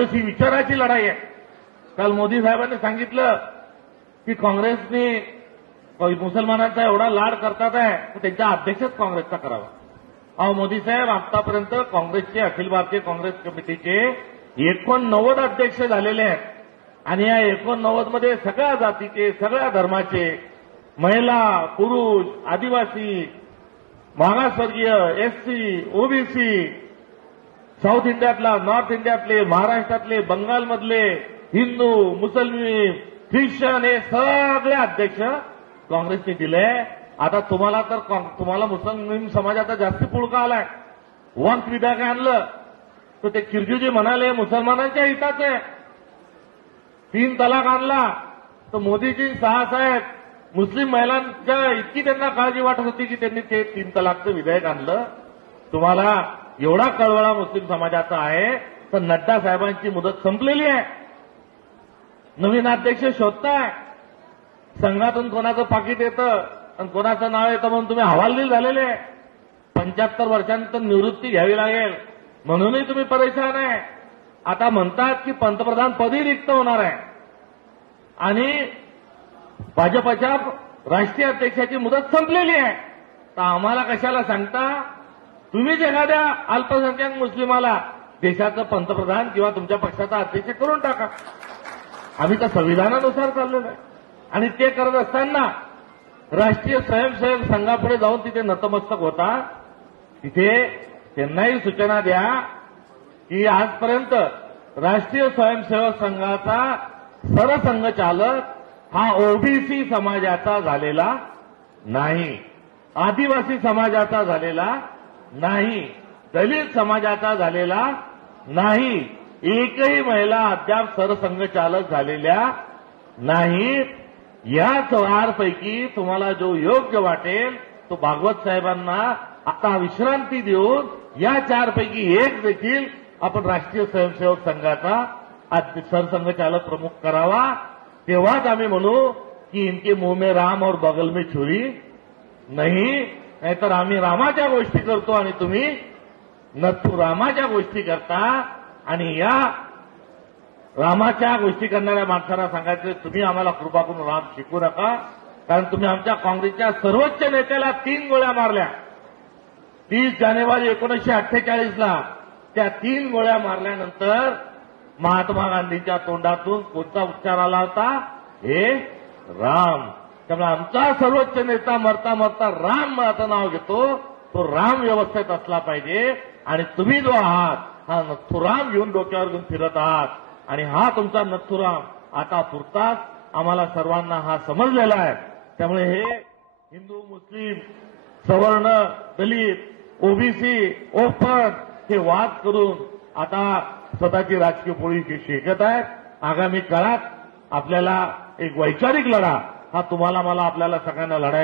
काँग्रेस ही विचाराची लढाई आहे. काल मोदी साहेबांनी सांगितलं की काँग्रेसने मुसलमानांचा एवढा लाड करतात आहे तर त्यांचा अध्यक्षच काँग्रेसचा करावा. अहो मोदी साहेब, आतापर्यंत काँग्रेसचे अखिल भारतीय काँग्रेस कमिटीचे 89 अध्यक्ष झालेले आहेत आणि या 89 मध्ये सगळ्या जातीचे, सगळ्या धर्माचे, महिला, पुरुष, आदिवासी, मागासवर्गीय, एससी, ओबीसी, साऊथ इंडियातला, नॉर्थ इंडियातले, महाराष्ट्रातले, बंगालमधले, हिंदू, मुस्लिम, ख्रिश्चन हे सगळे अध्यक्ष काँग्रेसने दिले. आता तुम्हाला मुस्लिम समाजाचा जास्ती पुळका आलाय. वंक विधेयक आणलं तर ते किरगिजी म्हणाले मुसलमानांच्या हिताचं आहे. 3 तलाक आणला तर मोदीजी साहेब मुस्लिम महिलांच्या इतकी त्यांना काळजी वाटत होती की त्यांनी ते 3 तलाकचं विधेयक आणलं. तुम्हाला एवढा कळवळा मुस्लिम समाजाचा आहे तर नड्डा साहेबांची मुदत संपलेली आहे. नवीन अध्यक्ष शोधताय. संघातून कोणाचं पाकिट येतं आणि कोणाचं नाव येतं म्हणून तुम्ही हवालदिल झालेले. 75 वर्षांनंतर निवृत्ती घ्यावी लागेल म्हणूनही तुम्ही परेशान आहे. आता म्हणतात की पंतप्रधान पदही रिक्त होणार आहे आणि भाजपच्या राष्ट्रीय अध्यक्षाची मुदत संपलेली आहे. तर आम्हाला कशाला सांगता? तुम्हीच एखाद्या अल्पसंख्याक मुस्लिमाला देशाचं पंतप्रधान किंवा तुमच्या पक्षाचा अध्यक्ष करून टाका. आम्ही तर संविधानानुसार चाललेलो आहे. आणि ते करत असताना राष्ट्रीय स्वयंसेवक संघापुढे जाऊन तिथे नतमस्तक होता. तिथे त्यांनाही सूचना द्या की आजपर्यंत राष्ट्रीय स्वयंसेवक संघाचा सरसंघचालक हा ओबीसी समाजाचा झालेला नाही, आदिवासी समाजाचा झालेला नाही, दलित समाजाचा झालेला नाही, एकही महिला अद्याप सरसंघचालक झालेल्या नाहीत. या 4पैकी तुम्हाला जो योग्य वाटेल तो भागवत साहेबांना आता विश्रांती देऊन या 4पैकी एक देखील आपण राष्ट्रीय स्वयंसेवक संघाचा सरसंघचालक प्रमुख करावा. तेव्हाच आम्ही म्हणू की इनके मुंह में राम और बगल में छुरी नाही. नाहीतर आम्ही रामाच्या गोष्टी करतो आणि तुम्ही नथू रामाच्या गोष्टी करता. आणि या रामाच्या गोष्टी करणाऱ्या माणसाला सांगायचं तुम्ही आम्हाला कृपा करून राम शिकू नका. कारण तुम्ही आमच्या काँग्रेसच्या सर्वोच्च नेत्याला 3 गोळ्या मारल्या. 30 जानेवारी 1948ला त्या 3 गोळ्या मारल्यानंतर महात्मा गांधींच्या तोंडातून कोणता उच्चार आला होता? हे राम. त्यामुळे आमचा सर्वोच्च नेता मरता मरता राम माझं नाव घेतो. तो राम व्यवस्थेत असला पाहिजे. आणि तुम्ही जो आहात हा नथुराम घेऊन डोक्यावर घेऊन फिरत आहात. आणि हा तुमचा नथुराम आता पुरताच आम्हाला सर्वांना हा समजलेला आहे. त्यामुळे हे हिंदू, मुस्लिम, सवर्ण, दलित, ओबीसी, ओपन हे वाद करून आता स्वतःची राजकीय पोळी शेकत आहेत. आगामी काळात आपल्याला एक वैचारिक लढा हा तुम्हाला मला आपल्याला सगळ्यांना लढायचा